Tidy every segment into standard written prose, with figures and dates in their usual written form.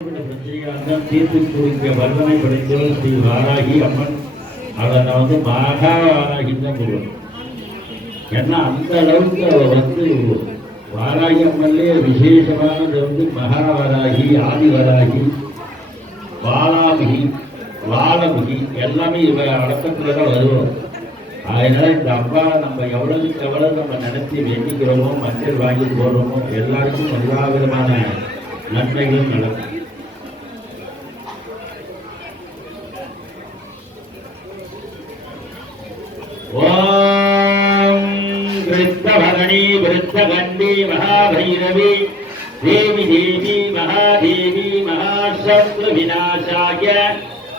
தீர்த்து கொடுக்க வல்லமை படைத்தவர் ஸ்ரீ வாராகி அம்மன். அதை நான் மகா வாராகின்னு தான் சொல்லுவேன். ஏன்னா அந்த அளவுக்கு அவ வாராகி அம்மன்லேயே விசேஷமானது மகா வாராகி, ஆதி வாராகி, வாலாமிகி, வாலமிகி எல்லாமே இவ அடக்கத்துலதான் வருவோம். அதனால இந்த அம்பாவை நம்ம எவ்வளவுக்கு எவ்வளவு நம்ம நினைச்சு வேண்டிக்கிறோமோ, மஞ்சள் வாங்கி போடுறோமோ, எல்லாருக்கும் எல்லா விதமான நன்மைகளும் நடக்கும். ஓம் கிருஷ்ணபரணி விருத்தகண்டி மகாபைரவி தேவி தேவி மகாதேவி மகாசத்ரு விநாசாய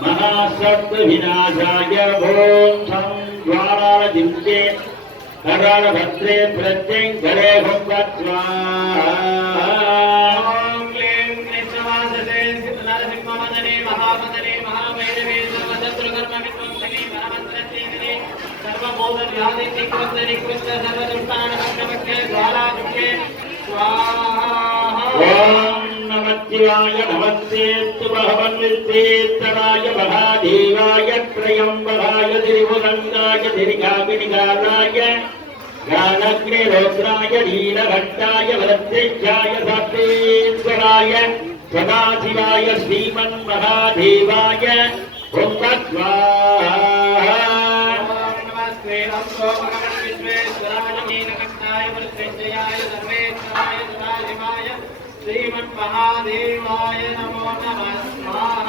மகாசத்ரு விநாசாய ஓம் சம் துவாரால திவ்யே கராள பத்ரே பிரத்யங்கரே பத்வா ஓம் க்ளீம் கிருஷ்ணவாசதே நரசிம்மவதனே மகாபதனே மகாபைரவே சர்வசத்ரு கர்ம வித்வம்சனே மனமந்திரத்தேனே सर्वबोधन यादे निकृष्ण निकृष्ण सर्वदुष्टान भक्तवक्के ज्वालामुखे स्वाहा ओम नमः शिवाय नमस्ते भगवन्विद्येतराय महादेवाय त्रयंबकाय त्रिभुवनाय दीर्घाग्निकालाय ज्ञानग्ने रुद्राय नीलकण्ठाय वरद्देशाय सप्तेश्वराय सदाशिवाय श्रीमन्महादेवाय ओम स्वाहा श्रीमन्महादेवाय नमो नमः।